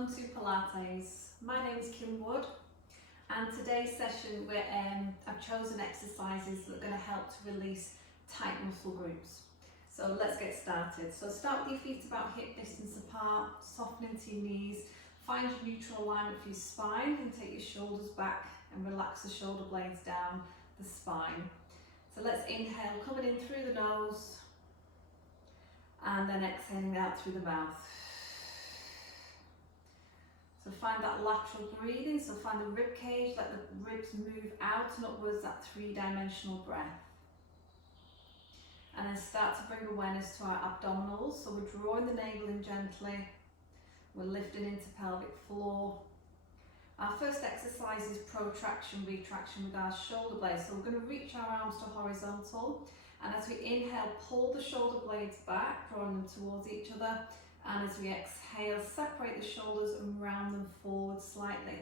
welcome to Pilates. My name is Kim Wood, and today's session I've chosen exercises that are going to help to release tight muscle groups. So let's get started. So start with your feet about hip distance apart, soften into your knees, find your neutral alignment for your spine and take your shoulders back and relax the shoulder blades down the spine. So let's inhale, coming in through the nose and then exhaling out through the mouth. So find that lateral breathing, so find the rib cage, let the ribs move out and upwards, that three-dimensional breath. And then start to bring awareness to our abdominals, so we're drawing the navel in gently, we're lifting into pelvic floor. Our first exercise is protraction, retraction with our shoulder blades, so we're going to reach our arms to horizontal, and as we inhale, pull the shoulder blades back, drawing them towards each other. And as we exhale, separate the shoulders and round them forward slightly.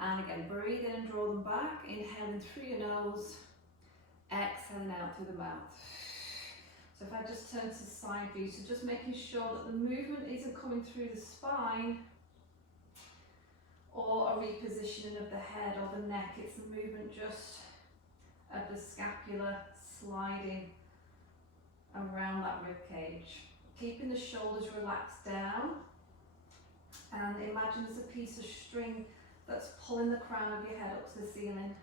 And again, breathe in and draw them back. Inhaling through your nose, exhaling out through the mouth. So if I just turn to side view, so just making sure that the movement isn't coming through the spine or a repositioning of the head or the neck. It's the movement just of the scapula sliding around that rib cage. Keeping the shoulders relaxed down, and imagine there's a piece of string that's pulling the crown of your head up to the ceiling.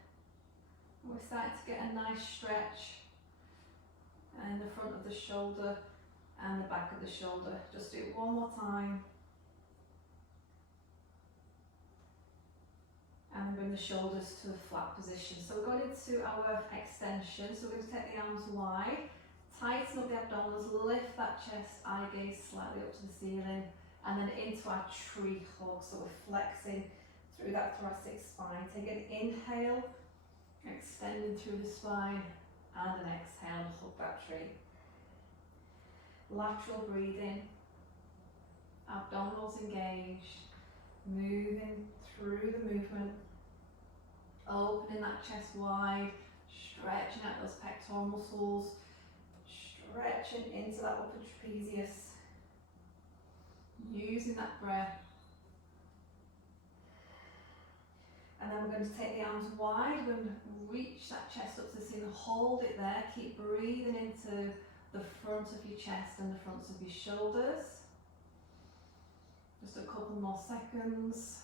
And we're starting to get a nice stretch in the front of the shoulder and the back of the shoulder. Just do it one more time. And then bring the shoulders to a flat position. So we're going into our extension. So we're going to take the arms wide. Tighten up the abdominals, lift that chest, eye gaze slightly up to the ceiling, and then into our tree hug. So we're flexing through that thoracic spine. Take an inhale, extending through the spine, and an exhale, hug that tree. Lateral breathing, abdominals engaged, moving through the movement, opening that chest wide, stretching out those pectoral muscles, stretching into that upper trapezius, using that breath. And then we're going to take the arms wide, we're going to reach that chest up to the ceiling, hold it there, keep breathing into the front of your chest and the fronts of your shoulders. Just a couple more seconds.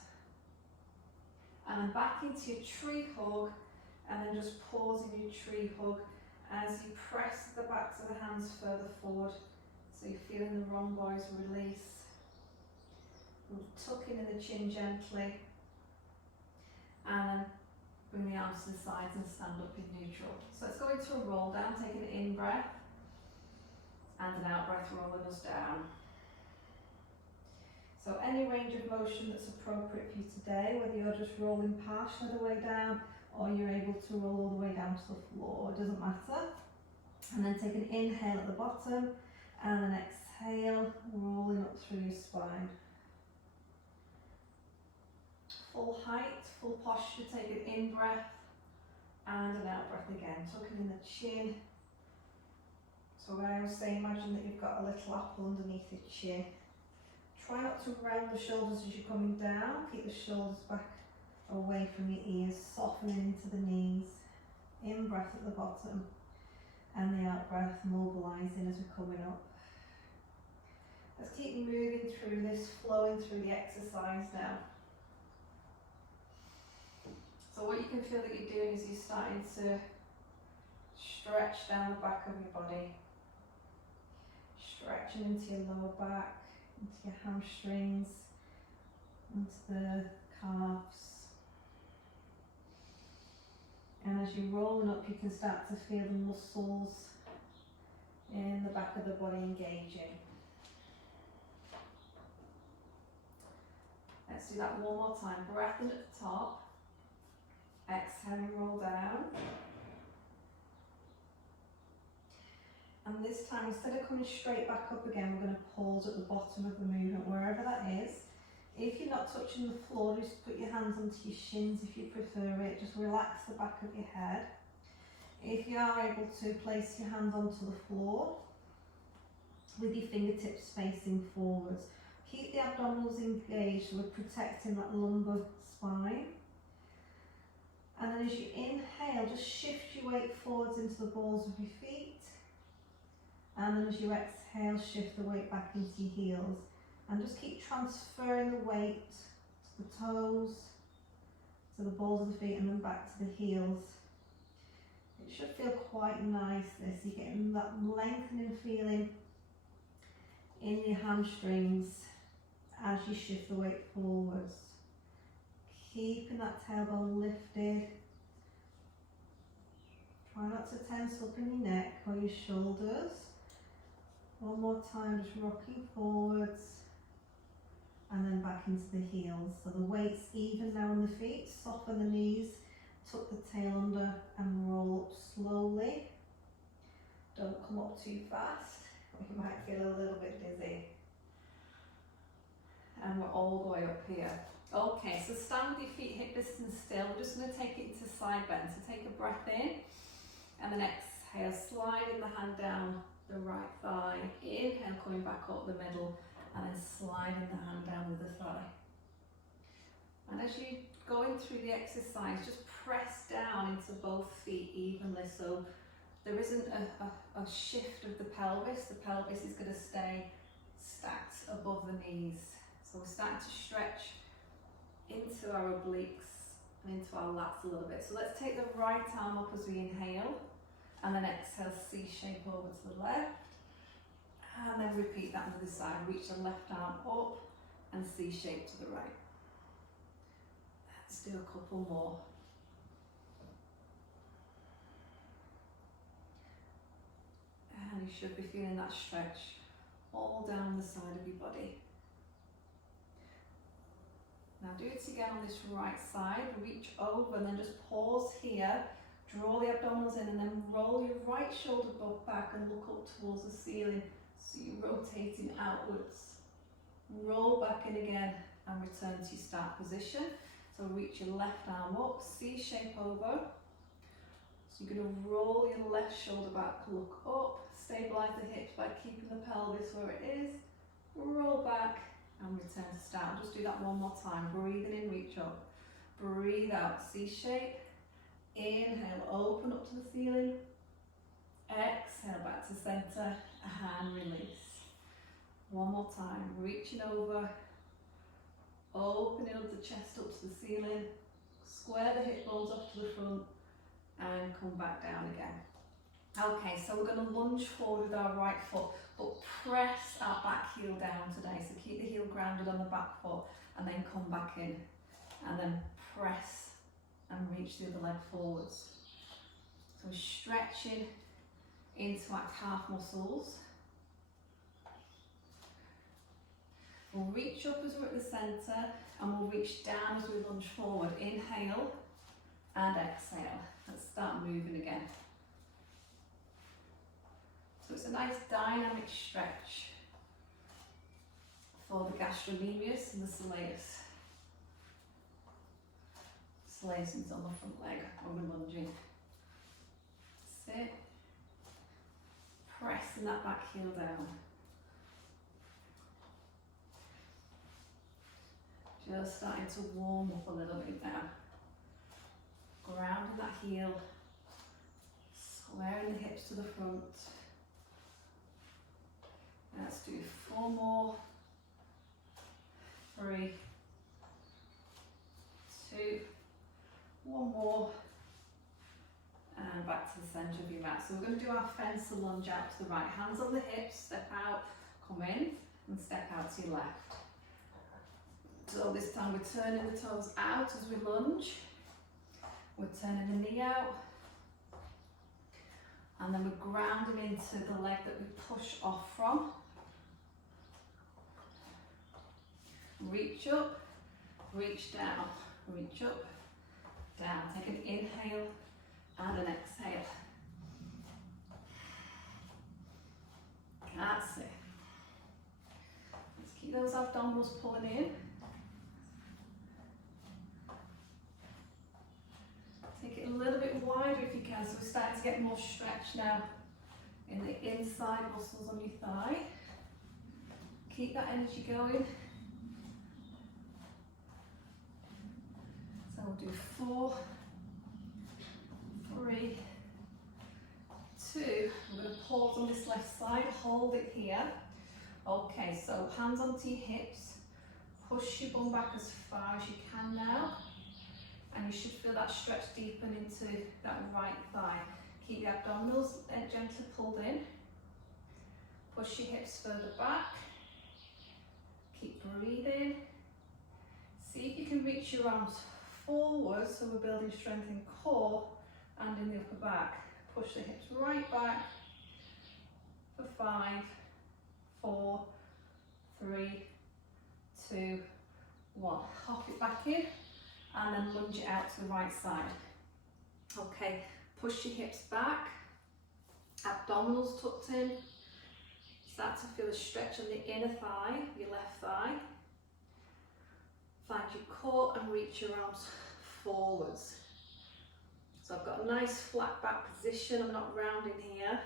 And then back into your tree hug, and then just pause in your tree hug as you press the backs of the hands further forward, so you're feeling the rhomboids release. We'll tuck in the chin gently, and then bring the arms to the sides and stand up in neutral. So let's go into a roll down, take an in breath, and an out breath rolling us down. So any range of motion that's appropriate for you today, whether you're just rolling partially the way down, or you're able to roll all the way down to the floor, it doesn't matter. And then take an inhale at the bottom and an exhale, rolling up through your spine. Full height, full posture, take an in breath and an out breath again, tucking in the chin. So I always say, imagine that you've got a little apple underneath your chin. Try not to round the shoulders as you're coming down, keep the shoulders back away from your ears, softening into the knees. In breath at the bottom and the out breath mobilising as we're coming up. Let's keep moving through this, flowing through the exercise now. So what you can feel that you're doing is you're starting to stretch down the back of your body, stretching into your lower back, into your hamstrings, into the calves. And as you're rolling up, you can start to feel the muscles in the back of the body engaging. Let's do that one more time. Breath in at the top. Exhaling, roll down. And this time, instead of coming straight back up again, we're going to pause at the bottom of the movement, wherever that is. If you're not touching the floor, just put your hands onto your shins if you prefer it. Just relax the back of your head. If you are able to, place your hands onto the floor with your fingertips facing forwards. Keep the abdominals engaged, so we're protecting that lumbar spine. And then as you inhale, just shift your weight forwards into the balls of your feet. And then as you exhale, shift the weight back into your heels. And just keep transferring the weight to the toes, to the balls of the feet, and then back to the heels. It should feel quite nice, this. You're getting that lengthening feeling in your hamstrings as you shift the weight forwards. Keeping that tailbone lifted. Try not to tense up in your neck or your shoulders. One more time, just rocking forwards and then back into the heels. So the weight's even now on the feet, soften the knees, tuck the tail under and roll up slowly. Don't come up too fast, or you might feel a little bit dizzy. And we're all the way up here. Okay, so stand with your feet hip distance still. We're just going to take it into side bend. So take a breath in and then exhale, sliding the hand down the right thigh. Inhale, coming back up the middle, and then sliding the hand down with the thigh. And as you're going through the exercise, just press down into both feet evenly, so there isn't a shift of the pelvis. The pelvis is going to stay stacked above the knees. So we're starting to stretch into our obliques and into our lats a little bit. So let's take the right arm up as we inhale, and then exhale, C shape over to the left. And then repeat that on the other side. Reach the left arm up and C shape to the right. Let's do a couple more. And you should be feeling that stretch all down the side of your body. Now do it again on this right side. Reach over and then just pause here. Draw the abdominals in and then roll your right shoulder back and look up towards the ceiling. So you're rotating outwards. Roll back in again and return to your start position. So reach your left arm up, C shape over. So you're going to roll your left shoulder back, look up, stabilise the hips by keeping the pelvis where it is. Roll back and return to start. Just do that one more time. Breathing in, reach up. Breathe out, C shape. Inhale, open up to the ceiling. Exhale, back to centre and release. One more time. Reaching over. Opening up the chest up to the ceiling. Square the hip bones off to the front and come back down again. Okay, so we're going to lunge forward with our right foot, but press our back heel down today. So keep the heel grounded on the back foot and then come back in and then press and reach the other leg forwards. So we're stretching into our calf muscles. We'll reach up as we're at the centre and we'll reach down as we lunge forward. Inhale and exhale. Let's start moving again. So it's a nice dynamic stretch for the gastrocnemius and the soleus. Soleus is on the front leg when we're lunging. Sit. Pressing that back heel down. Just starting to warm up a little bit now. Grounding that heel. Squaring the hips to the front. Let's do 4 more. 3, 2, 1 more. And back to the centre of your mat. So we're going to do our fencer lunge out to the right. Hands on the hips, step out, come in, and step out to your left. So this time we're turning the toes out as we lunge. We're turning the knee out. And then we're grounding into the leg that we push off from. Reach up, reach down, reach up, down. Take an inhale and an exhale. That's it. Let's keep those abdominals pulling in. Take it a little bit wider if you can, so we're starting to get more stretch now in the inside muscles on your thigh. Keep that energy going. So we'll do 4, 3, 2. I'm going to pause on this left side, hold it here. Okay, so hands onto your hips, push your bum back as far as you can now, and you should feel that stretch deepen into that right thigh. Keep your abdominals gently pulled in, push your hips further back, keep breathing. See if you can reach your arms forward, so we're building strength in core and in the upper back. Push the hips right back for 5, 4, 3, 2, 1. Hop it back in and then lunge it out to the right side. Okay, push your hips back, abdominals tucked in. Start to feel a stretch on the inner thigh, your left thigh. Find your core and reach your arms forwards. So I've got a nice flat back position, I'm not rounding here.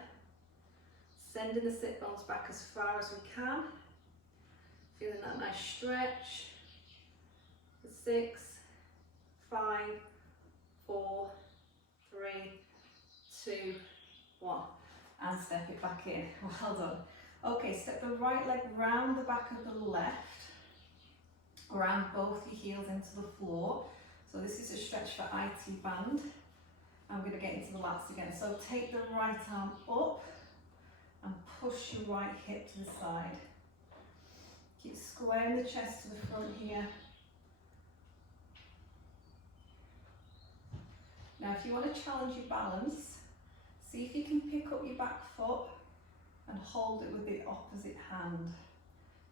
Sending the sit bones back as far as we can. Feeling that nice stretch. 6, 5, 4, 3, 2, 1. And step it back in. Well done. Okay, step the right leg round the back of the left. Ground both your heels into the floor. So this is a stretch for IT band. I'm going to get into the lats again. So take the right arm up and push your right hip to the side. Keep squaring the chest to the front here. Now if you want to challenge your balance, see if you can pick up your back foot and hold it with the opposite hand.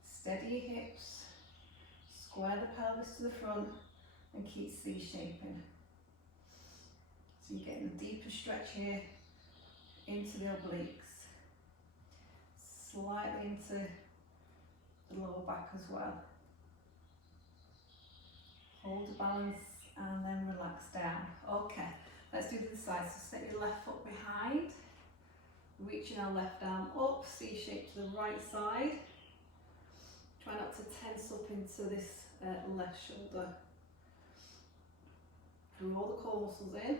Steady your hips, square the pelvis to the front and keep C-shaping. So you're getting a deeper stretch here into the obliques, slightly into the lower back as well. Hold the balance and then relax down. Okay, let's do the side. So set your left foot behind, reaching our left arm up, C shape to the right side. Try not to tense up into this left shoulder. Draw the core muscles in.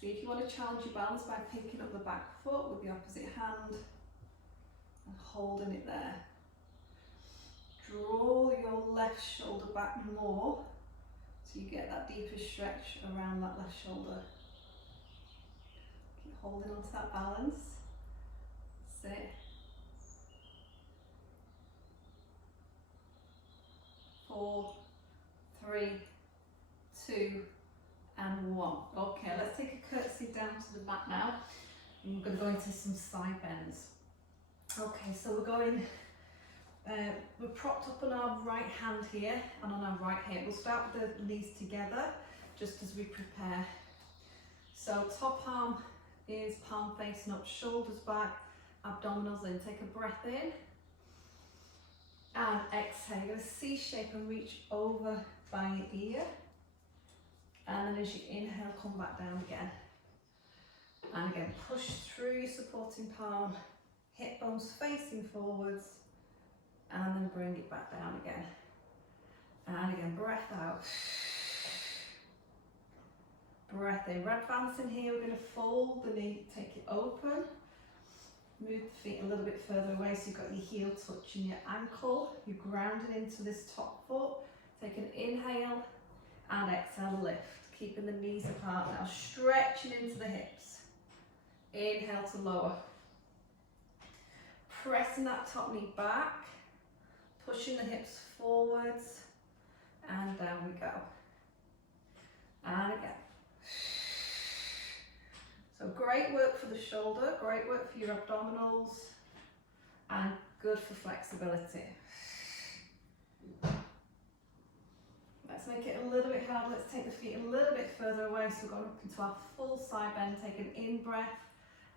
See if you want to challenge your balance by picking up the back foot with the opposite hand and holding it there. Draw your left shoulder back more so you get that deeper stretch around that left shoulder. Keep holding on to that balance. Sit. 4, 3, 2, and 1. Okay, let's take a curtsy down to the mat now. And we're going to go into some side bends. Okay, so we're going, we're propped up on our right hand here and on our right hip. We'll start with the knees together just as we prepare. So top arm is palm facing up, shoulders back, abdominals in. Take a breath in and exhale. You're going to C shape and reach over by your ear. And then as you inhale, come back down again. And again, push through your supporting palm, hip bones facing forwards, and then bring it back down again. And again, breath out. Breath in. We're advancing here, we're going to fold the knee, take it open. Move the feet a little bit further away so you've got your heel touching your ankle. You're grounded into this top foot. Take an inhale and exhale, lift. Keeping the knees apart now, stretching into the hips. Inhale to lower. Pressing that top knee back, pushing the hips forwards, and down we go. And again. So great work for the shoulder, great work for your abdominals, and good for flexibility. Let's make it a little bit hard. Let's take the feet a little bit further away. So we're going up into our full side bend. Take an in breath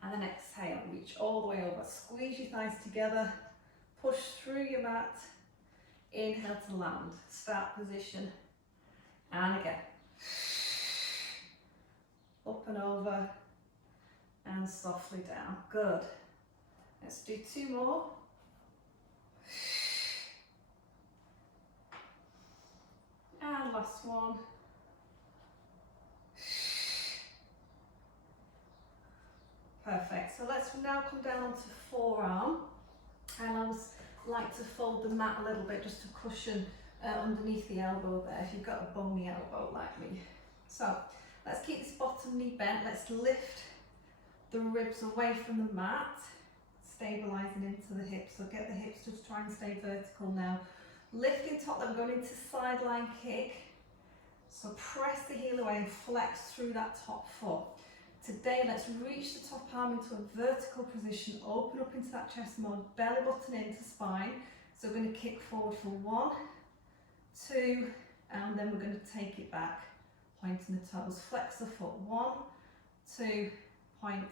and then exhale. Reach all the way over. Squeeze your thighs together. Push through your mat. Inhale to land. Start position. And again. Up and over. And softly down. Good. Let's do 2 more. And last one. Perfect. So let's now come down onto forearm. And I like to fold the mat a little bit just to cushion underneath the elbow there if you've got a bony elbow like me. So let's keep this bottom knee bent. Let's lift the ribs away from the mat, stabilising into the hips. So get the hips, just try and stay vertical now. Lifting top, then going into sideline kick. So press the heel away and flex through that top foot. Today, let's reach the top arm into a vertical position, open up into that chest mode, belly button into spine. So we're going to kick forward for 1, 2, and then we're going to take it back, pointing the toes. Flex the foot, 1, 2, point,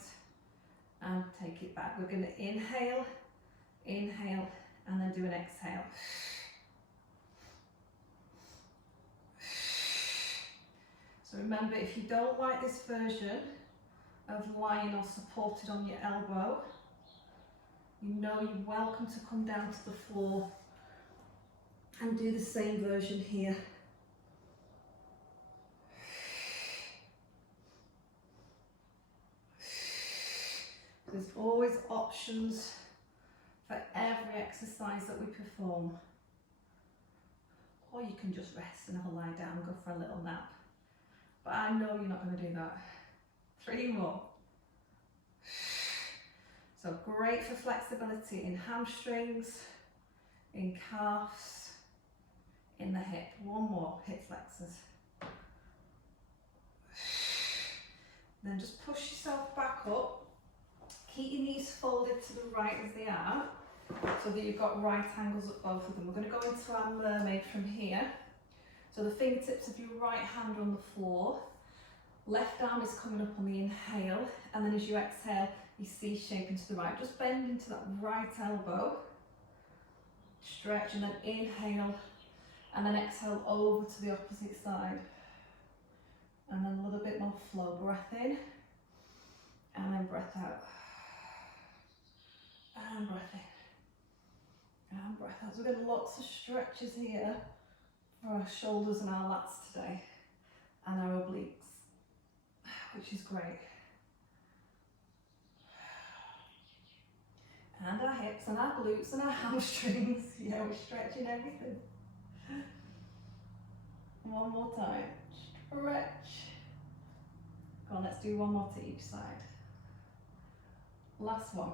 and take it back. We're going to inhale, inhale, and then do an exhale. So remember, if you don't like this version of lying or supported on your elbow, you know you're welcome to come down to the floor and do the same version here. There's always options for every exercise that we perform. Or you can just rest and have a lie down and go for a little nap. But I know you're not going to do that. 3 more. So great for flexibility in hamstrings, in calves, in the hip. 1 more, hip flexors. Then just push yourself back up. Keep your knees folded to the right as they are, so that you've got right angles at both of them. We're going to go into our mermaid from here. So the fingertips of your right hand are on the floor. Left arm is coming up on the inhale, and then as you exhale, you C-shape into the right. Just bend into that right elbow. Stretch and then inhale, and then exhale over to the opposite side. And then a little bit more flow. Breath in, and then breath out. And breath in, and breath out. So we've got lots of stretches here for our shoulders and our lats today, and our obliques, which is great. And our hips and our glutes and our hamstrings. Yeah, we're stretching everything. 1 more time. Stretch. Go on, let's do 1 more to each side. Last one.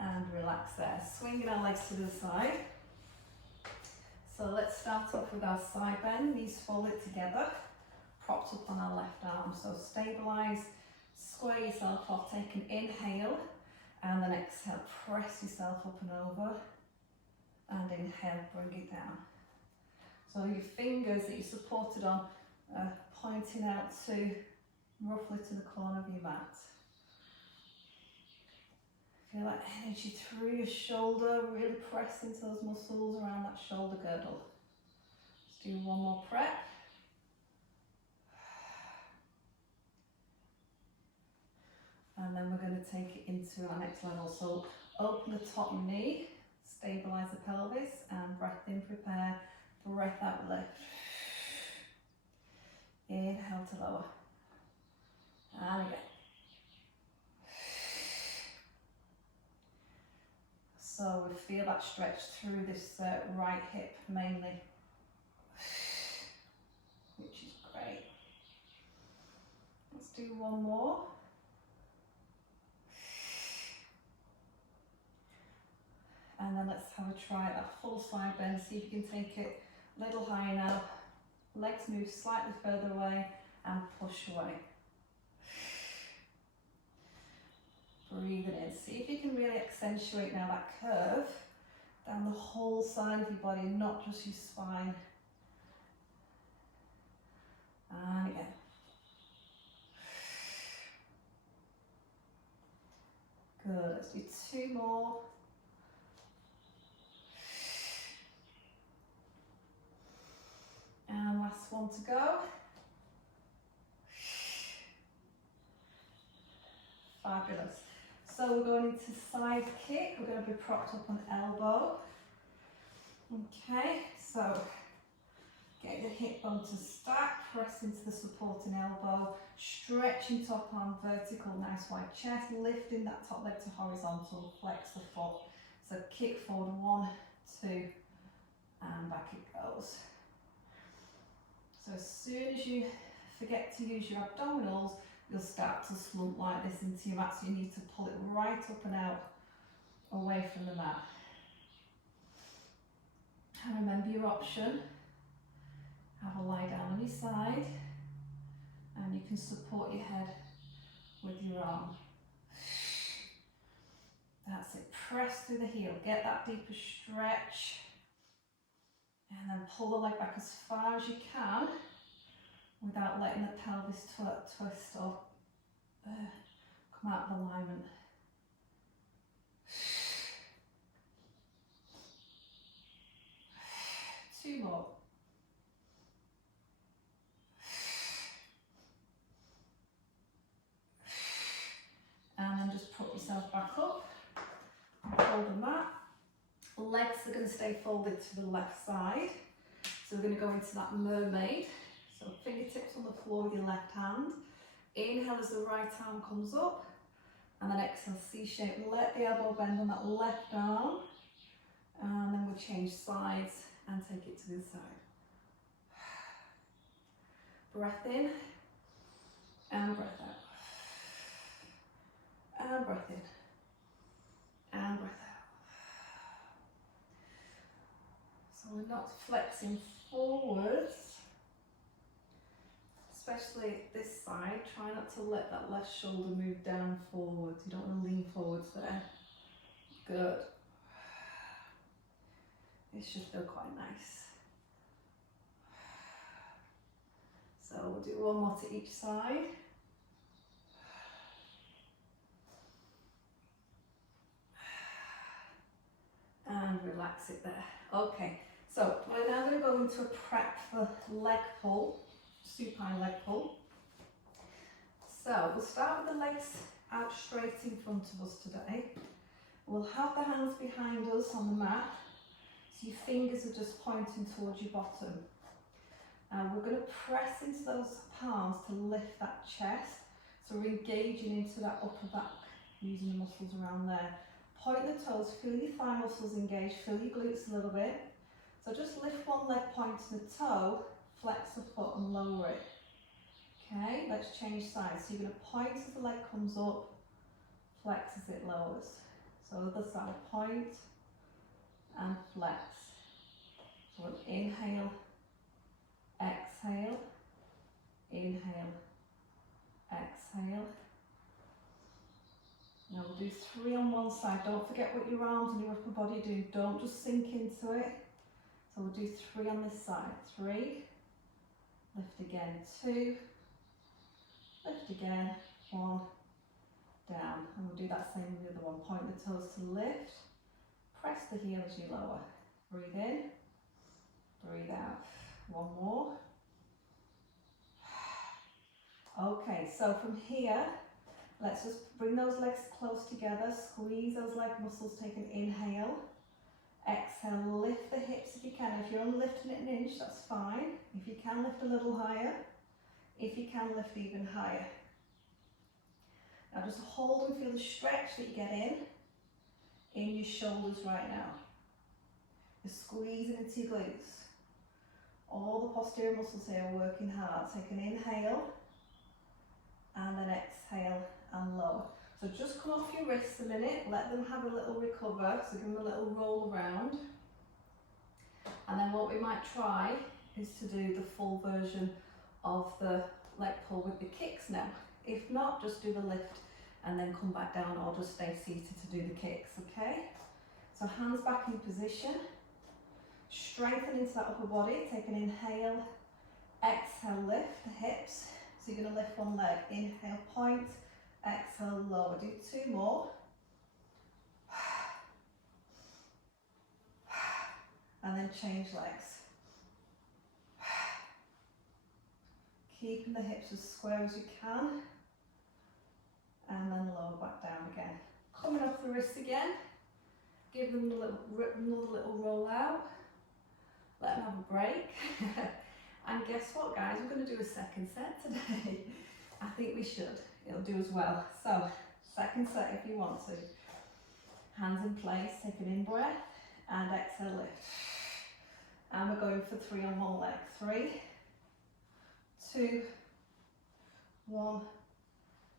And relax there. Swinging our legs to the side. So let's start off with our side bend, knees folded together, propped up on our left arm. So stabilise, square yourself off, take an inhale, and then exhale, press yourself up and over, and inhale, bring it down. So your fingers that you supported on are pointing out to roughly to the corner of your mat. Feel that energy through your shoulder, really press into those muscles around that shoulder girdle. Let's do 1 more prep. And then we're going to take it into our next level. So open the top knee, stabilise the pelvis, and breath in, prepare, breath out, lift. Inhale to lower. And again. So we feel that stretch through this right hip mainly, which is great. Let's do 1 more. And then let's have a try at that full side bend. See if you can take it a little higher now. Legs move slightly further away and push away. Breathing in. See if you can really accentuate now that curve down the whole side of your body, not just your spine. And again. Good. Let's do 2 more. And last one to go. Fabulous. So we're going into side kick. We're going to be propped up on elbow. Okay, so get the hip bone to stack, press into the supporting elbow, stretching top arm vertical, nice wide chest, lifting that top leg to horizontal, flex the foot. So kick forward, 1, 2, and back it goes. So as soon as you forget to use your abdominals, you'll start to slump like this into your mat, so you need to pull it right up and out, away from the mat. And remember your option, have a lie down on your side, and you can support your head with your arm. That's it, press through the heel, get that deeper stretch, and then pull the leg back as far as you can without letting the pelvis twist or come out of alignment. Two more. And then just put yourself back up, fold the mat. Legs are going to stay folded to the left side. So we're going to go into that mermaid. So fingertips on the floor with your left hand. Inhale as the right arm comes up. And then exhale, C-shape. Let the elbow bend on that left arm. And then we'll change sides and take it to the side. Breath in and breath out. And breath in and breath out. So we're not flexing forwards, especially this side. Try not to let that left shoulder move down forwards. You don't want to lean forwards there. Good. It should feel quite nice. So we'll do one more to each side. And relax it there. Okay, so we're now going to go into a prep for leg pull, supine leg pull. So we'll start with the legs out straight in front of us today. We'll have the hands behind us on the mat, so your fingers are just pointing towards your bottom. And we're going to press into those palms to lift that chest. So we're engaging into that upper back, using the muscles around there. Point the toes, feel your thigh muscles engage, feel your glutes a little bit. So just lift one leg, point to the toe, flex the foot and lower it. Okay, let's change sides. So you're going to point as the leg comes up, flex as it lowers. So other side, point and flex. So we'll inhale, exhale, inhale, exhale. Now we'll do 3 on one side. Don't forget what your arms and your upper body are doing. Don't just sink into it. So we'll do 3 on this side. 3, lift again, 2, lift again, 1, down. And we'll do that same with the other one. Point the toes to lift, press the heel as you lower. Breathe in, breathe out. 1 more. Okay, so from here, let's just bring those legs close together, squeeze those leg muscles, take an inhale, exhale, lift the hips if you can. If you're only lifting it an inch, that's fine. If you can, lift a little higher. If you can, lift even higher. Now just hold and feel the stretch that you get in your shoulders right now. You're squeezing into your glutes. All the posterior muscles here are working hard. Take an inhale, and then exhale and lower. So just come off your wrists a minute, let them have a little recover, so give them a little roll around. And then what we might try is to do the full version of the leg pull with the kicks now. If not, just do the lift and then come back down, or just stay seated to do the kicks, okay? So hands back in position, strengthen into that upper body, take an inhale, exhale, lift the hips. So you're going to lift one leg, inhale, point, exhale, lower. Do 2 more. And then change legs. Keeping the hips as square as you can. And then lower back down again. Coming off the wrists again. Give them another little roll out. let them have a break. And guess what, guys? We're going to do a second set today. I think we should. It'll do as well. So, second set if you want to. Hands in place, take an in breath and exhale lift. And we're going for 3 on one leg. 3, 2, 1,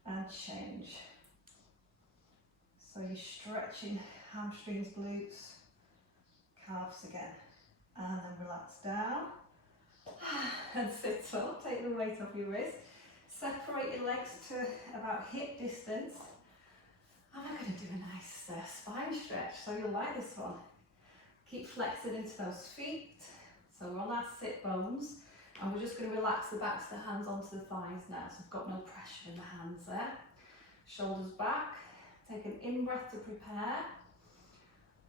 and change. So you're stretching hamstrings, glutes, calves again. And then relax down. And sit up, take the weight off your wrist. Separate your legs to about hip distance. And we're going to do a nice spine stretch, so you'll like this one. Keep flexing into those feet. So we're on our sit bones, and we're just going to relax the backs of the hands onto the thighs now, so I've got no pressure in the hands there. Shoulders back, take an in-breath to prepare,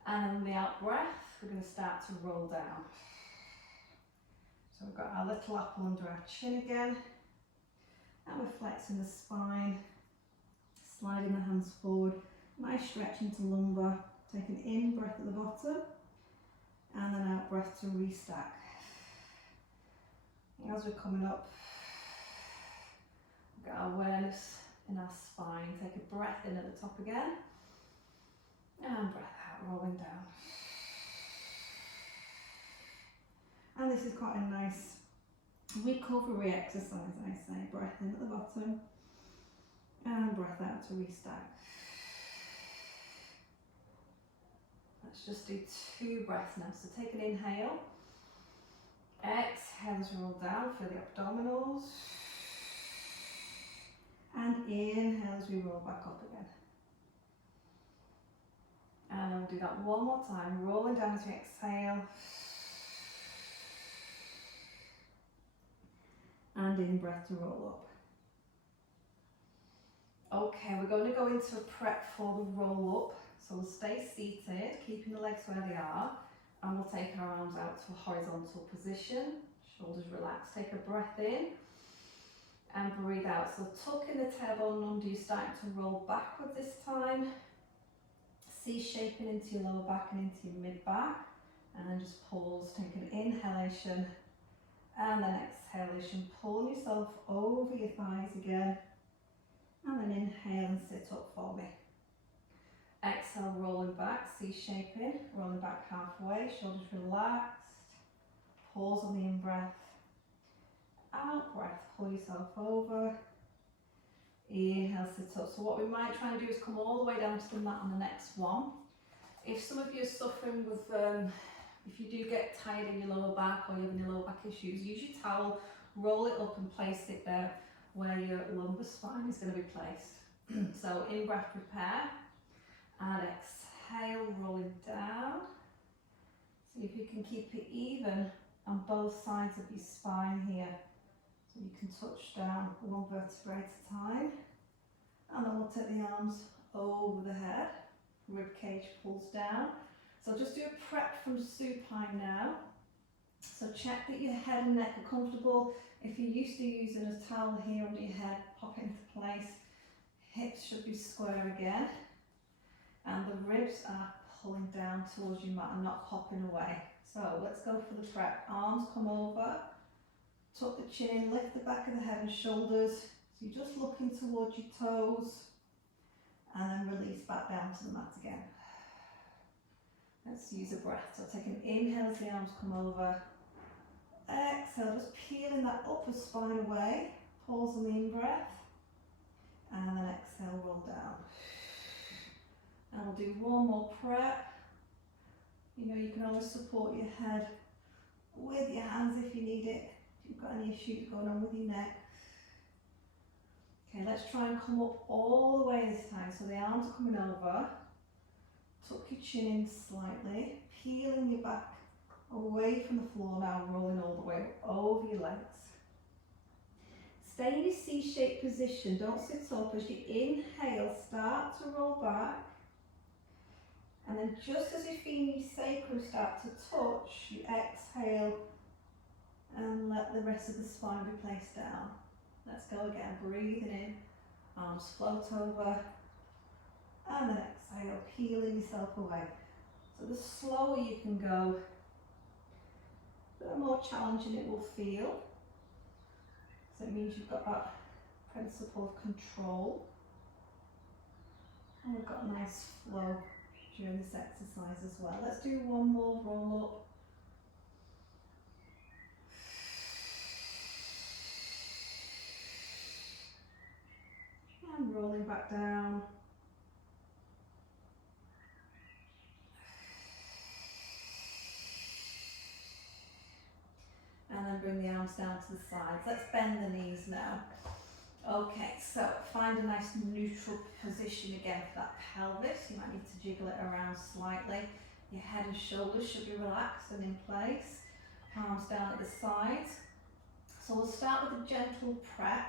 and on the out-breath, we're going to start to roll down. So we've got our little apple under our chin again, and we're flexing the spine, sliding the hands forward, nice stretch into lumbar, take an in-breath at the bottom, and then out-breath to restack. As we're coming up, we've got our awareness in our spine. Take a breath in at the top again, and breath out, rolling down. And this is quite a nice recovery exercise, I say. Breath in at the bottom, and breath out to restack. Let's just do 2 breaths now. So take an inhale. Exhale as we roll down, feel the abdominals. And inhale as we roll back up again. And we'll do that one more time, rolling down as we exhale. And in breath to roll up. Okay, we're going to go into a prep for the roll up. So we'll stay seated, keeping the legs where they are. And we'll take our arms out to a horizontal position. Shoulders relaxed, take a breath in. And breathe out. So tuck in the tailbone under you, starting to roll backwards this time. C-shaping into your lower back and into your mid-back. And then just pause, take an inhalation. And then exhalation, pulling yourself over your thighs again. And then inhale and sit up for me. Exhale, rolling back, C-shaping, rolling back halfway, shoulders relaxed. Pause on the in-breath. Out-breath, pull yourself over. Inhale, sit up. So what we might try and do is come all the way down to the mat on the next one. If some of you are suffering with, if you do get tired in your lower back or you have any lower back issues, use your towel, roll it up and place it there where your lumbar spine is going to be placed. So in-breath, prepare. And exhale, rolling down. See if you can keep it even on both sides of your spine here. So you can touch down one vertebrae at a time. And then we'll take the arms over the head. Rib cage pulls down. So just do a prep from supine now. So check that your head and neck are comfortable. If you're used to using a towel here under your head, pop it into place. Hips should be square again. And the ribs are pulling down towards your mat and not popping away. So let's go for the prep. Arms come over, tuck the chin in, lift the back of the head and shoulders. So you're just looking towards your toes. And then release back down to the mat again. Let's use a breath. So take an inhale as the arms come over. Exhale, just peeling that upper spine away. Pause on the in-breath. And then exhale, roll down. And we'll do one more prep. You know, you can always support your head with your hands if you need it. If you've got any issues going on with your neck. Okay, let's try and come up all the way this time. So the arms are coming over. Tuck your chin in slightly. Peeling your back away from the floor now, rolling all the way over your legs. Stay in your C-shaped position. Don't sit up. As you inhale, start to roll back. And then just as you feel your sacrum start to touch, you exhale and let the rest of the spine be placed down. Let's go again, breathing in, arms float over, and then exhale, peeling yourself away. So the slower you can go, The more challenging it will feel. So it means you've got that principle of control. And we've got a nice flow during this exercise as well. Let's do one more roll up. And rolling back down. And then bring the arms down to the sides. Let's bend the knees now. Okay, so find a nice neutral position again for that pelvis. You might need to jiggle it around slightly. Your head and shoulders should be relaxed and in place. Palms down at the sides. So we'll start with a gentle prep.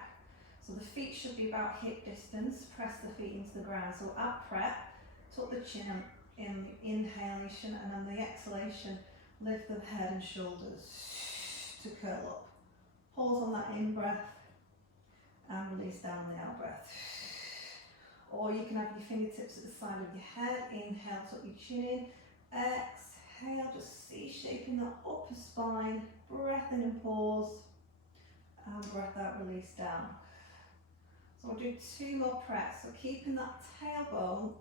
So the feet should be about hip distance. Press the feet into the ground. So at prep, tuck the chin in the inhalation, and then the exhalation, lift the head and shoulders to curl up. Pause on that in breath and release down the out breath. Or you can have your fingertips at the side of your head. Inhale, tuck your chin in. Exhale, just C-shaping that upper spine. Breath in and pause. And breath out, release down. So we'll do 2 more preps. So keeping that tailbone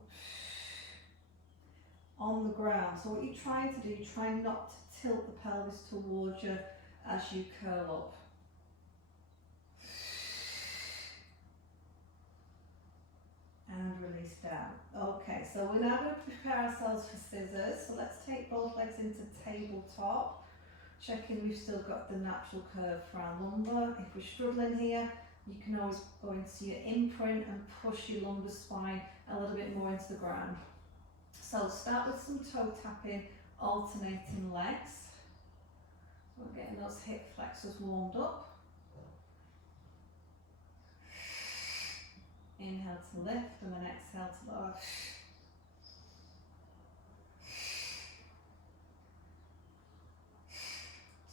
on the ground. So what you're trying to do, try not to tilt the pelvis towards you as you curl up. And release down. Okay, so we're now going to prepare ourselves for scissors. So let's take both legs into tabletop. Checking we've still got the natural curve for our lumbar. If we're struggling here, you can always go into your imprint and push your lumbar spine a little bit more into the ground. So start with some toe tapping, alternating legs. So we're getting those hip flexors warmed up. Inhale to lift and then exhale to lower.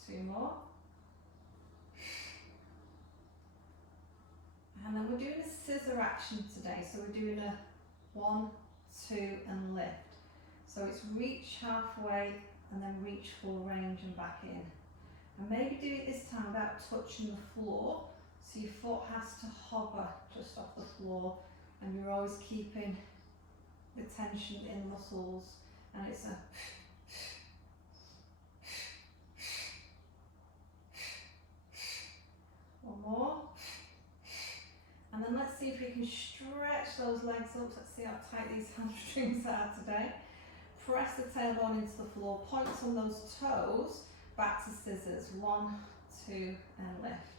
2 more. And then we're doing a scissor action today. So we're doing a 1, 2 and lift. So it's reach halfway and then reach full range and back in. And maybe do it this time without touching the floor. So your foot has to hover just off the floor, and you're always keeping the tension in the muscles, and it's a one more. And then let's see if we can stretch those legs up. Let's see how tight these hamstrings are today. Press the tailbone into the floor, points on those toes, back to scissors. 1, 2 and lift.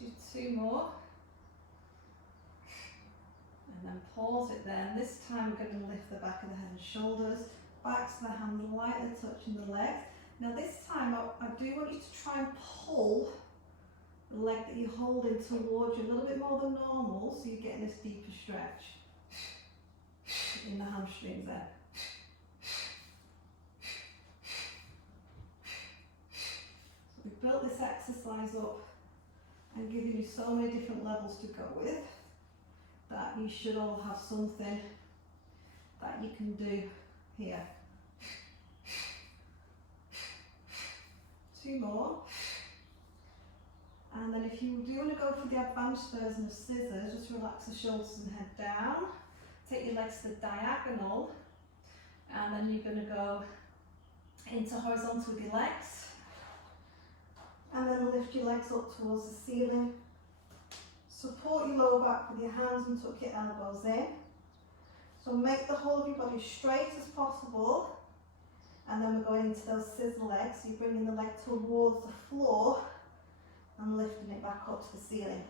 Do 2 more, and then pause it there. And this time we're going to lift the back of the head and shoulders, back to the hands lightly touching the legs. Now this time I do want you to try and pull the leg that you're holding towards you a little bit more than normal, so you're getting this deeper stretch in the hamstrings there. So we've built this exercise up and giving you so many different levels to go with, that you should all have something that you can do here. 2 more. And then if you do want to go for the advanced version of scissors, just relax the shoulders and head down. Take your legs to the diagonal, and then you're going to go into horizontal with your legs. And then lift your legs up towards the ceiling. Support your lower back with your hands and tuck your elbows in. So make the whole of your body straight as possible. And then we're going into those scissor legs. So you're bringing the leg towards the floor and lifting it back up to the ceiling.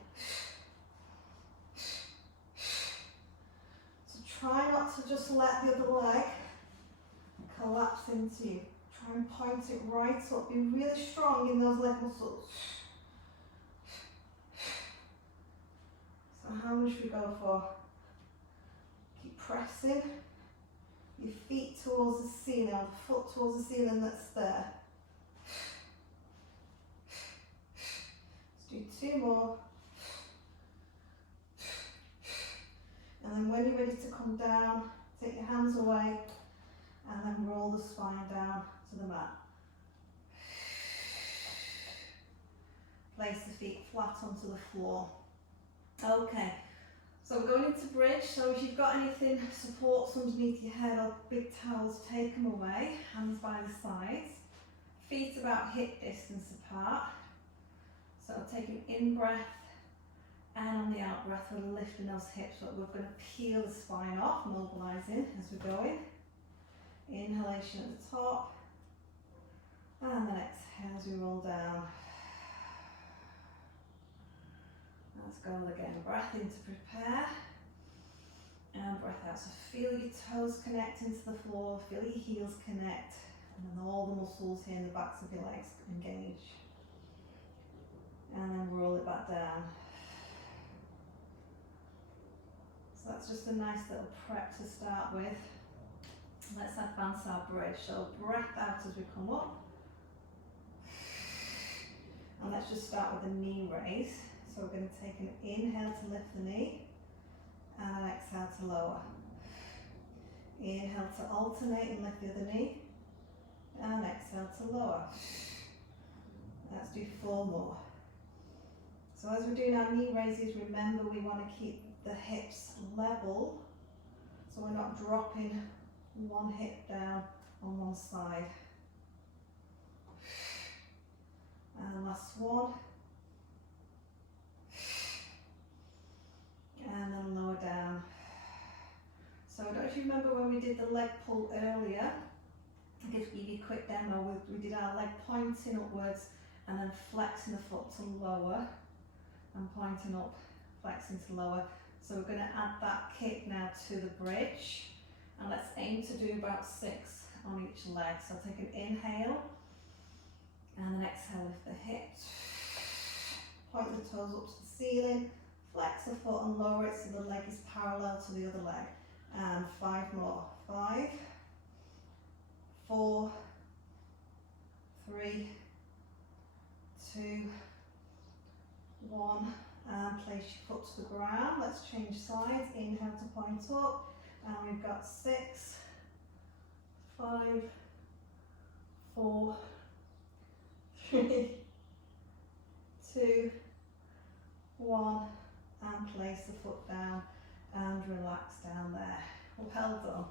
So try not to just let the other leg collapse into you. Try and point it right up. Be really strong in those leg muscles. So how much we go for? Keep pressing your feet towards the ceiling, or the foot towards the ceiling that's there. Let's do 2 more. And then when you're ready to come down, take your hands away and then roll the spine down to the mat. Place the feet flat onto the floor. Okay, so we're going into bridge. So if you've got anything, supports underneath your head or big towels, take them away. Hands by the sides. Feet about hip distance apart. So take an in breath, and on the out breath we're lifting those hips, but we're going to peel the spine off, mobilising as we're going. Inhalation at the top, and then exhale as we roll down. Let's go again. Breath in to prepare, and breath out. So feel your toes connect into the floor, feel your heels connect, and then all the muscles here in the backs of your legs engage. And then roll it back down. So that's just a nice little prep to start with. Let's advance our bridge. So breath out as we come up. And let's just start with a knee raise. So we're going to take an inhale to lift the knee and an exhale to lower. Inhale to alternate and lift the other knee and exhale to lower. Let's do 4 more. So as we're doing our knee raises, remember we want to keep the hips level so we're not dropping one hip down on one side. And last one. And then lower down. So I don't know if you remember when we did the leg pull earlier. I'll give you a quick demo. We did our leg pointing upwards and then flexing the foot to lower and pointing up, flexing to lower. So we're going to add that kick now to the bridge, and let's aim to do about 6 on each leg. So take an inhale and then exhale, lift the hips, point the toes up to the ceiling, flex the foot and lower it so the leg is parallel to the other leg. And 5 more. 5, 4, 3, 2, 1, and place your foot to the ground. Let's change sides. Inhale to point up, and we've got 6, 5, 4, 3, 2, 1, and place the foot down and relax down there. Well done.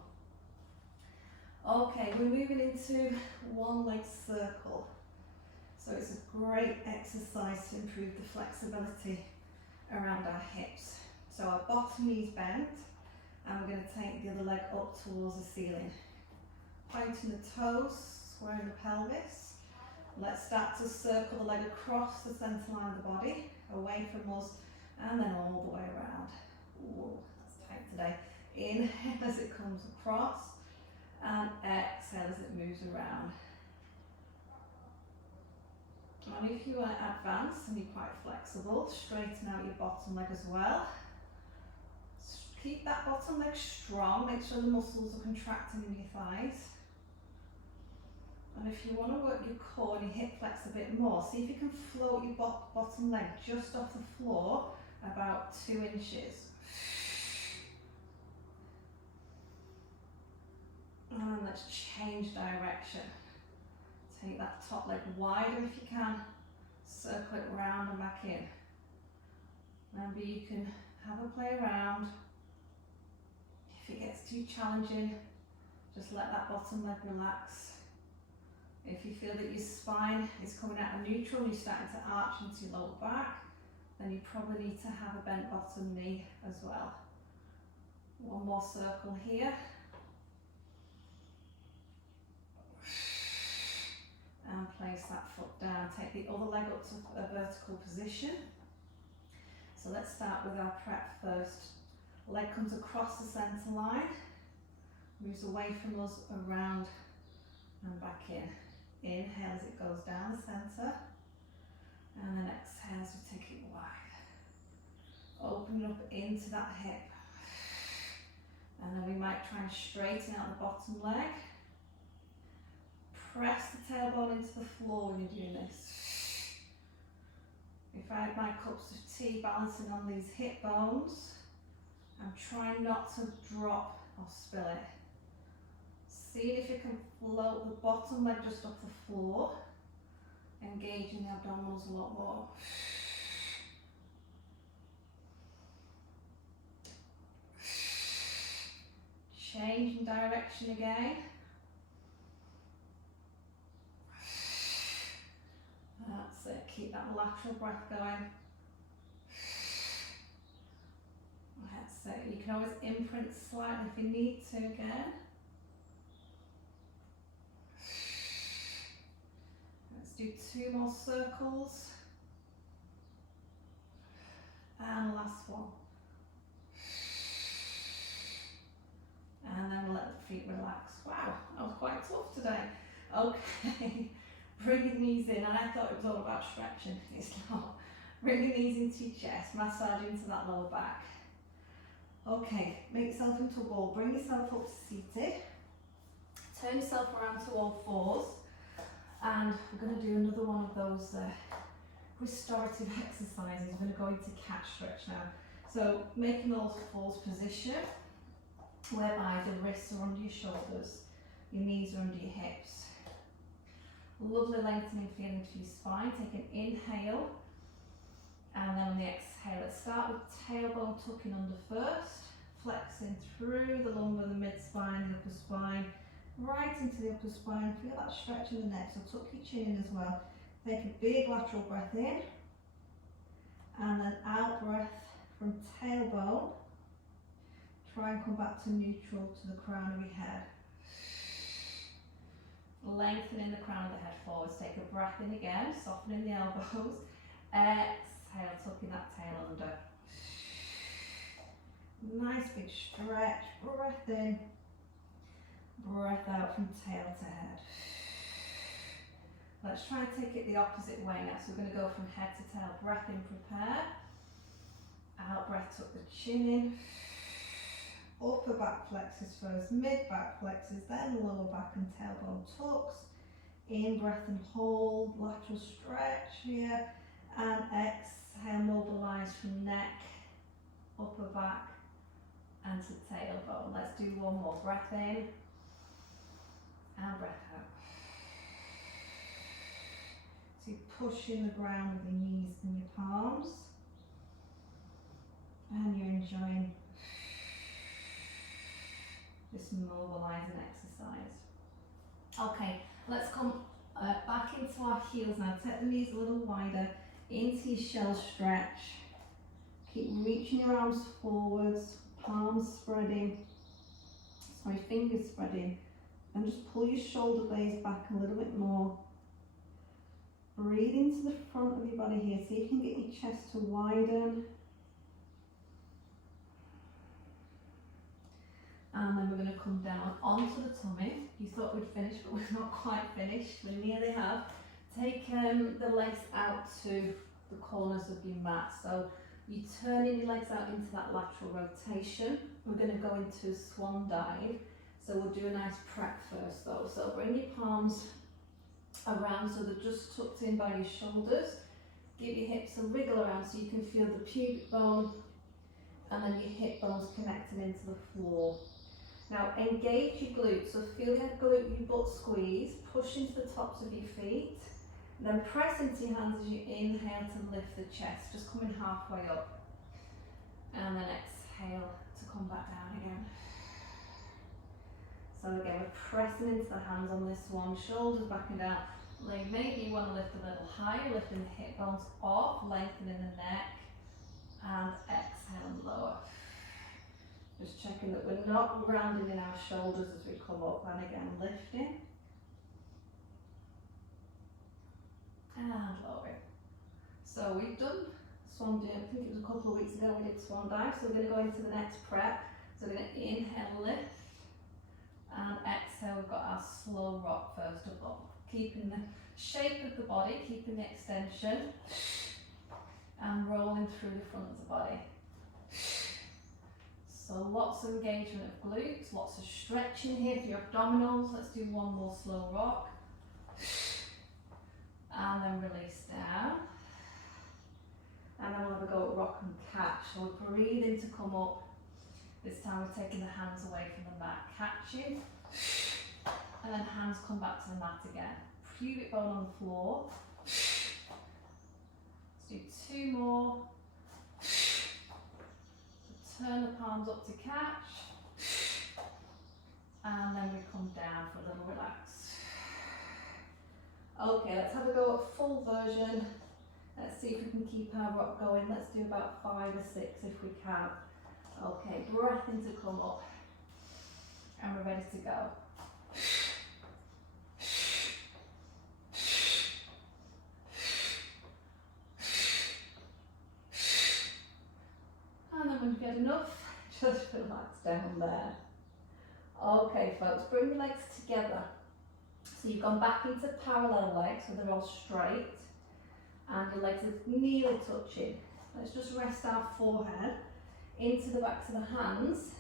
Okay, we're moving into one leg circle. So it's a great exercise to improve the flexibility around our hips. So our bottom knee's bent, and we're going to take the other leg up towards the ceiling. Pointing the toes, squaring the pelvis. Let's start to circle the leg across the centre line of the body, away from us, and then all the way around. Ooh, that's tight today. Inhale as it comes across, and exhale as it moves around. And if you want to advance and be quite flexible, straighten out your bottom leg as well. Keep that bottom leg strong, make sure the muscles are contracting in your thighs. And if you want to work your core and your hip flex a bit more, see if you can float your bottom leg just off the floor about 2 inches. And let's change direction. Take that top leg wider if you can, circle it round and back in. Remember, you can have a play around. If it gets too challenging, just let that bottom leg relax. If you feel that your spine is coming out of neutral and you're starting to arch into your lower back, then you probably need to have a bent bottom knee as well. One more circle here. And place that foot down. Take the other leg up to a vertical position. So let's start with our prep first. Leg comes across the centre line, moves away from us, around and back in. Inhale as it goes down the centre, and then exhale as we take it wide. Open up into that hip, and then we might try and straighten out the bottom leg. Press the tailbone into the floor when you're doing this. If I had my cups of tea balancing on these hip bones, and try not to drop or spill it. See if you can float the bottom leg just off the floor, engaging the abdominals a lot more. Changing direction again. That's it, keep that lateral breath going. That's it, you can always imprint slightly if you need to again. Let's do 2 more circles. And last one. And then we'll let the feet relax. Wow, that was quite tough today. Okay, bring your knees in, and I thought it was all about stretching. It's not. Bring your knees into your chest, massage into that lower back. Okay, make yourself into a ball, bring yourself up to seated. Turn yourself around to all fours, and we're going to do another one of those restorative exercises. We're going to go into cat stretch now. So making those fours position, whereby the wrists are under your shoulders, your knees are under your hips. Lovely lengthening feeling to your spine. Take an inhale, and then on the exhale, let's start with tailbone tucking under first, flexing through the lumbar, the mid-spine, the upper spine, right into the upper spine. Feel that stretch in the neck, so tuck your chin in as well. Take a big lateral breath in, and then out breath from tailbone. Try and come back to neutral to the crown of your head. Lengthening the crown of the head forwards. Take a breath in again, softening the elbows. Exhale, tucking that tail under. Nice big stretch. Breath in, breath out from tail to head. Let's try and take it the opposite way now. So we're going to go from head to tail. Breath in, prepare. Out breath, tuck the chin in. Upper back flexors first, mid back flexors, then lower back and tailbone tucks. In breath and hold, lateral stretch here, and exhale, mobilise from neck, upper back, and to tailbone. Let's do one more. Breath in, and breath out. So you're pushing the ground with your knees and your palms, and you're enjoying this mobilising exercise. Okay, let's come back into our heels now. Take the knees a little wider, into your shell stretch. Keep reaching your arms forwards, palms spreading, fingers spreading, and just pull your shoulder blades back a little bit more. Breathe into the front of your body here. See if you can get your chest to widen. And then we're going to come down onto the tummy. You thought we'd finish, but we're not quite finished. We nearly have. Take the legs out to the corners of your mat. So you're turning your legs out into that lateral rotation. We're going to go into a swan dive. So we'll do a nice prep first though. So bring your palms around so they're just tucked in by your shoulders. Give your hips a wriggle around so you can feel the pubic bone and then your hip bones connecting into the floor. Now engage your glutes, so feel your glute, your butt squeeze, push into the tops of your feet, and then press into your hands as you inhale to lift the chest, just coming halfway up. And then exhale to come back down again. So again, we're pressing into the hands on this one, shoulders back and down. Maybe you want to lift a little higher, lifting the hip bones off, lengthening the neck, and exhale and lower. Just checking that we're not rounding in our shoulders as we come up, and again lifting and lowering. So we've done swan dive. I think it was a couple of weeks ago we did swan dive, so we're going to go into the next prep. So we're going to inhale, lift, and exhale. We've got our slow rock first of all, keeping the shape of the body, keeping the extension, and rolling through the front of the body. So lots of engagement of glutes, lots of stretching here for your abdominals. Let's do one more slow rock. And then release down. And then we'll have a go at rock and catch. So we're breathing to come up. This time we're taking the hands away from the mat, catching, and then hands come back to the mat again. Pubic bone on the floor. Let's do 2 more. So turn the palms up to catch, and then we come down for a little relax. Okay, let's have a go at full version. Let's see if we can keep our rock going. Let's do about 5 or 6 if we can. Okay, breath in to come up, and we're ready to go. And then when you've had enough, just relax down there. Okay folks, bring your legs together. So you've gone back into parallel legs, so they're all straight, and your legs are nearly touching. Let's just rest our forehead into the backs of the hands,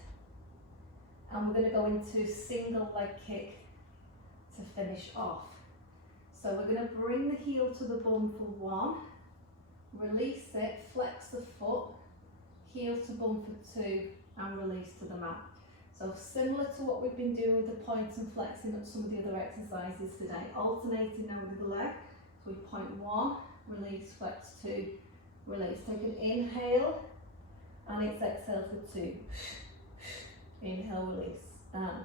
and we're going to go into single leg kick to finish off. So we're going to bring the heel to the bum for 1, release it, flex the foot, heel to bum for 2, and release to the mat. So similar to what we've been doing with the points and flexing at some of the other exercises today, alternating now with the leg. So we point 1, release, flex 2, release. Take an inhale, and it's exhale for 2. Inhale, release, and.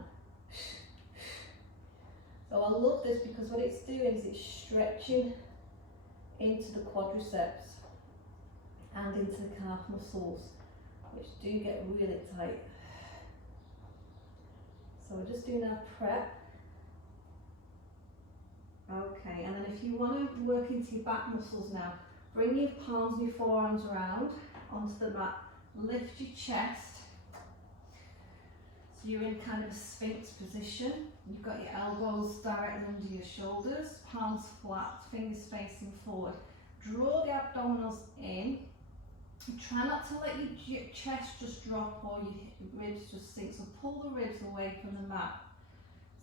So I love this because what it's doing is it's stretching into the quadriceps and into the calf muscles, which do get really tight. So we're just doing our prep. Okay, and then if you want to work into your back muscles now, bring your palms and your forearms around onto the mat, lift your chest. So you're in kind of a sphinx position. You've got your elbows directly under your shoulders, palms flat, fingers facing forward. Draw the abdominals in. Try not to let your chest just drop or your ribs just sink, so pull the ribs away from the mat.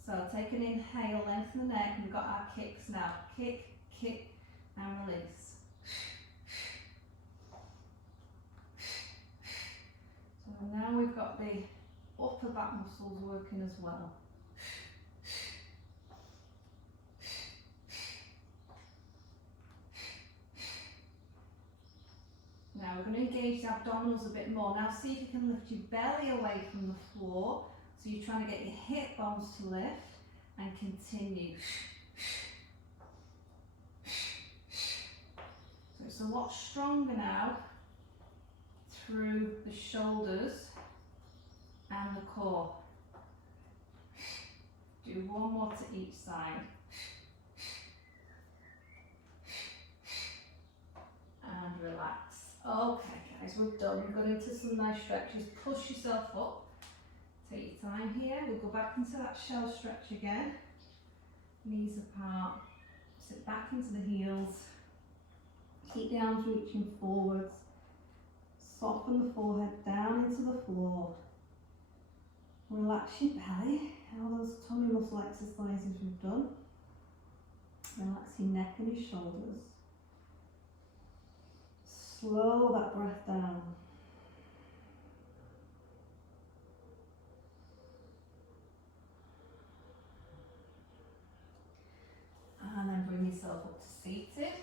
So take an inhale, lengthen the neck, and we've got our kicks now. Kick, kick, and release. So now we've got the upper back muscles working as well. Now we're going to engage the abdominals a bit more. Now see if you can lift your belly away from the floor. So you're trying to get your hip bones to lift and continue. So it's a lot stronger now through the shoulders and the core. Do 1 more to each side. And relax. Okay guys, we're done. We've got into some nice stretches. Push yourself up. Take your time here. We'll go back into that shell stretch again. Knees apart. Sit back into the heels. Keep the arms reaching forwards. Soften the forehead down into the floor. Relax your belly. All those tummy muscle exercises we've done. Relax your neck and your shoulders. Slow that breath down. And then bring yourself up to seated.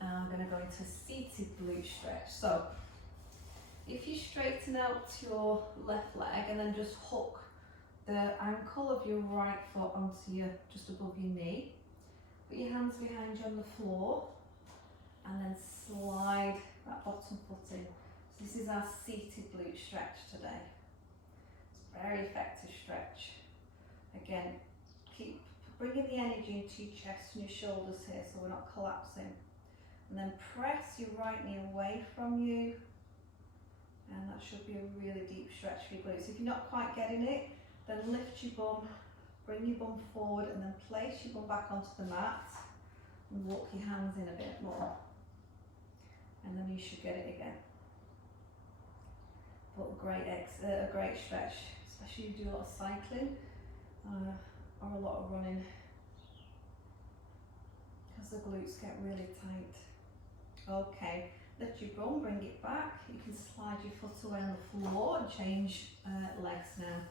And I'm going to go into a seated glute stretch. So if you straighten out your left leg and then just hook the ankle of your right foot onto your, just above your knee. Put your hands behind you on the floor. And then slide that bottom foot in. So this is our seated glute stretch today. It's a very effective stretch. Again, keep bringing the energy into your chest and your shoulders here so we're not collapsing. And then press your right knee away from you. And that should be a really deep stretch for your glutes. If you're not quite getting it, then lift your bum, bring your bum forward, and then place your bum back onto the mat and walk your hands in a bit more. And then you should get it again. But a great stretch, especially if you do a lot of cycling or a lot of running, because the glutes get really tight. Okay, Lift your bum, bring it back. You can slide your foot away on the floor and change legs now.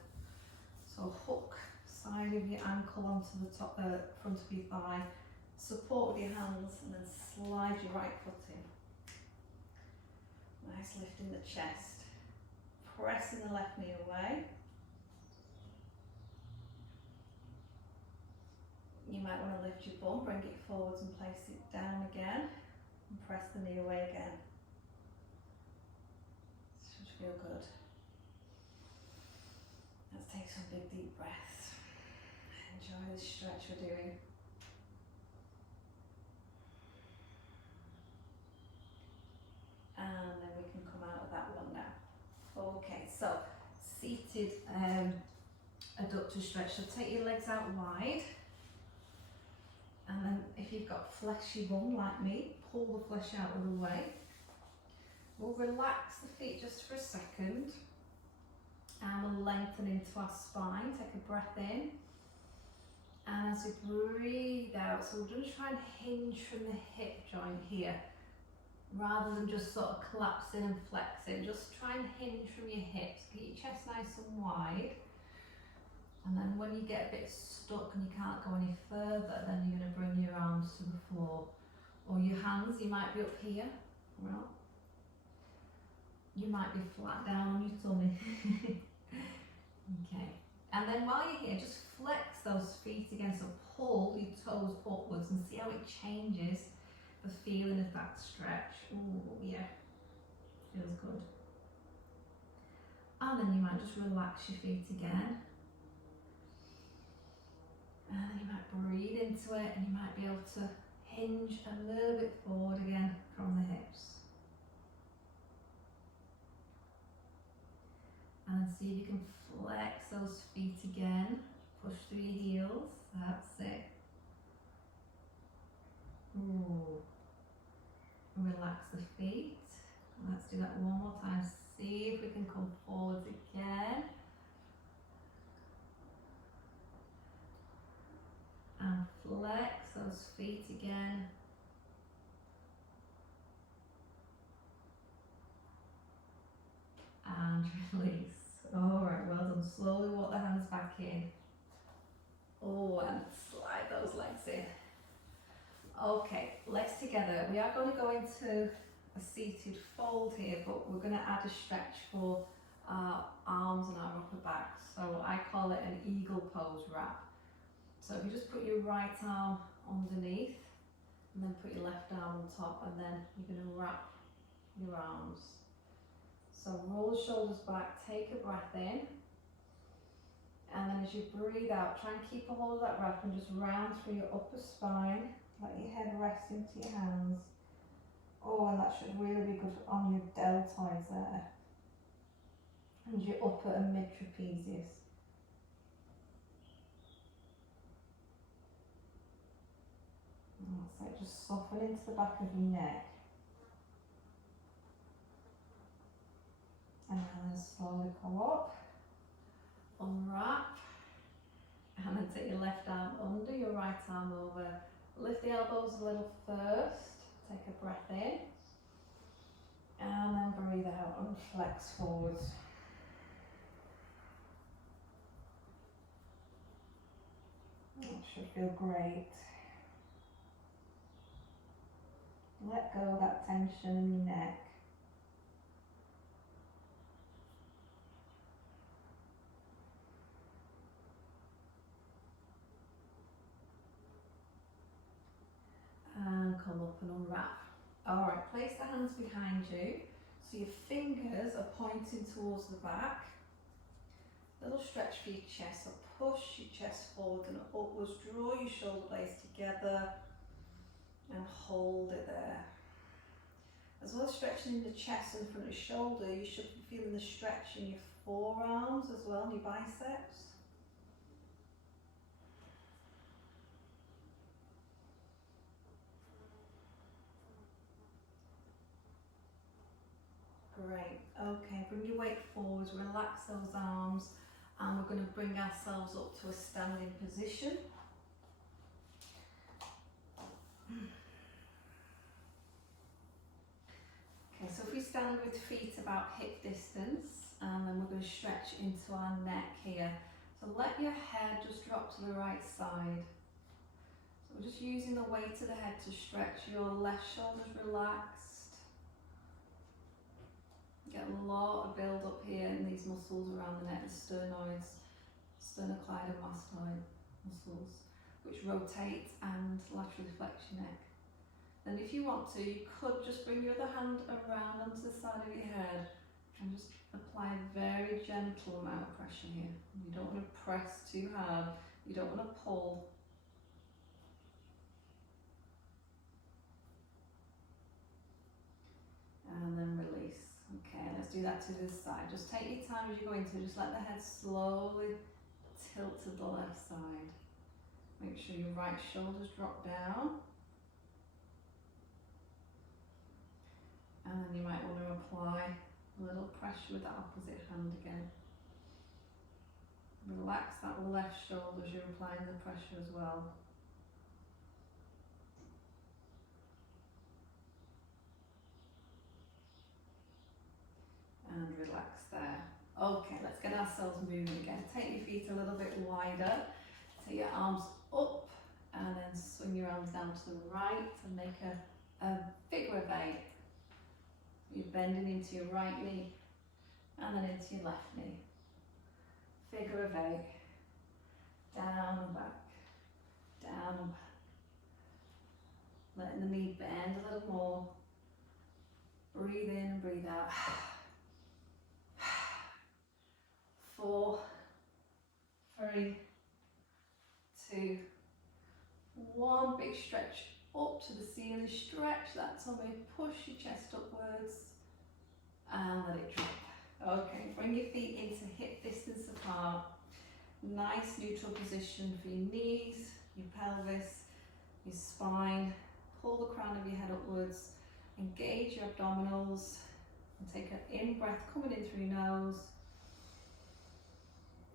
So hook side of your ankle onto the top, front of your thigh. Support with your hands and then slide your right foot in. Nice lift in the chest. Pressing the left knee away. You might want to lift your bum, bring it forwards and place it down again. And press the knee away again. This should feel good. Let's take some big deep breaths. Enjoy this stretch we're doing. And then we can come out of that one now. Okay, so seated adductor stretch. So take your legs out wide. And then if you've got fleshy bum like me, pull the flesh out of the way. We'll relax the feet just for a second. And we'll lengthen into our spine. Take a breath in. And as we breathe out, so we're going to try and hinge from the hip joint here. Rather than just sort of collapsing and flexing, just try and hinge from your hips. Get your chest nice and wide. And then when you get a bit stuck and you can't go any further, then you're going to bring your arms to the floor. Or your hands, you might be up here. Well, you might be flat down on your tummy. Okay. And then while you're here, just flex those feet again. So pull your toes upwards and see how it changes the feeling of that stretch. Ooh, yeah. Feels good. And then you might just relax your feet again. And then you might breathe into it and you might be able to hinge a little bit forward again from the hips. And then see if you can flex those feet again. Push through your heels. That's it. Ooh. Relax the feet. Let's do that one more time. See if we can come forwards again. And flex those feet again. And release. Alright, well done. Slowly walk the hands back in. Oh, and slide those legs in. Okay, legs together. We are going to go into a seated fold here, but we're going to add a stretch for our arms and our upper back. So I call it an eagle pose wrap. So if you just put your right arm underneath and then put your left arm on top, and then you're going to wrap your arms. So roll the shoulders back, take a breath in, and then as you breathe out, try and keep a hold of that wrap and just round through your upper spine. Let your head rest into your hands. Oh, and that should really be good on your deltoids there. And your upper and mid trapezius. That's it, just soften into the back of your neck. And then slowly come up, unwrap, and then take your left arm under, your right arm over. Lift the elbows a little first, take a breath in, and then breathe out and flex forwards. That should feel great. Let go of that tension in your neck. And come up and unwrap. Alright, place the hands behind you. So your fingers are pointing towards the back. Little stretch for your chest. So push your chest forward and upwards. Draw your shoulder blades together and hold it there. As well as stretching in the chest and the front of the shoulder, you should be feeling the stretch in your forearms as well, and your biceps. Great. Okay, bring your weight forwards, relax those arms, and we're going to bring ourselves up to a standing position. stand with feet about hip distance, and then we're going to stretch into our neck here. So let your head just drop to the right side. So we're just using the weight of the head to stretch. Your left shoulder's relaxed. Get a lot of build up here in these muscles around the neck, the sternoids, sternocleidomastoid muscles, which rotate and laterally flex your neck. And if you want to, you could just bring your other hand around onto the side of your head and just apply a very gentle amount of pressure here. You don't want to press too hard, you don't want to pull. And then release. Okay, let's do that to this side. Just take your time as you go into it. Just let the head slowly tilt to the left side. Make sure your right shoulders drop down. And then you might want to apply a little pressure with that opposite hand again. Relax that left shoulder as you're applying the pressure as well. And relax there. Okay, let's get ourselves moving again. Take your feet a little bit wider. Take your arms up and then swing your arms down to the right and make a figure of 8. You're bending into your right knee and then into your left knee. Figure of 8. Down and back. Down and back. Letting the knee bend a little more. Breathe in and breathe out. 4, 3, 2, 1. Big stretch up to the ceiling. Stretch that tummy. Push your chest upwards and let it drop. Okay, bring your feet into hip distance apart. Nice neutral position for your knees, your pelvis, your spine. Pull the crown of your head upwards. Engage your abdominals. And take an in breath coming in through your nose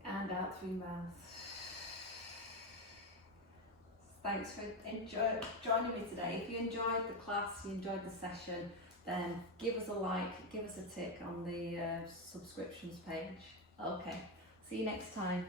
and out through your mouth. Thanks for joining me today. If you enjoyed the class, you enjoyed the session, then give us a like, give us a tick on the subscriptions page. Okay, see you next time.